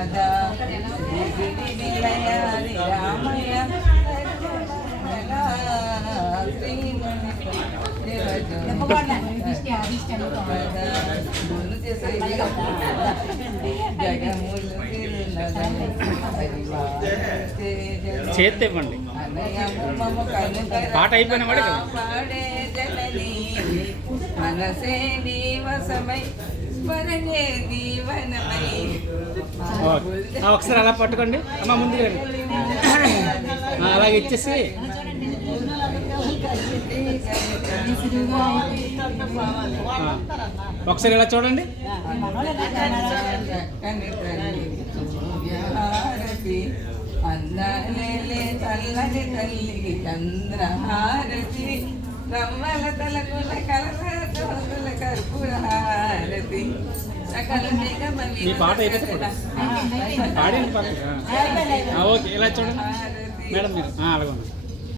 రాధా నిలయాలి రామయ్య చేస్తే ఇవ్వండి పాట అయిపోయిన వాడే కదా పాడే జనని మనసే నీవసమై స్మరణే దీవనమై ఒకసారి అలా పట్టుకోండి అమ్మ ముందుకు రండి అలాగే ఇచ్చేసి ఒకసారి ఇలా చూడండి అందాలే చల్లని తల్లికి చంద్రహారతి రవ్వల తలకుల కలల కర్పూర హారతి సకల ఈ పాట అయిపోతే పాడండి పాట ఓకే ఇలా చూడండి మేడం మీరు అలాగే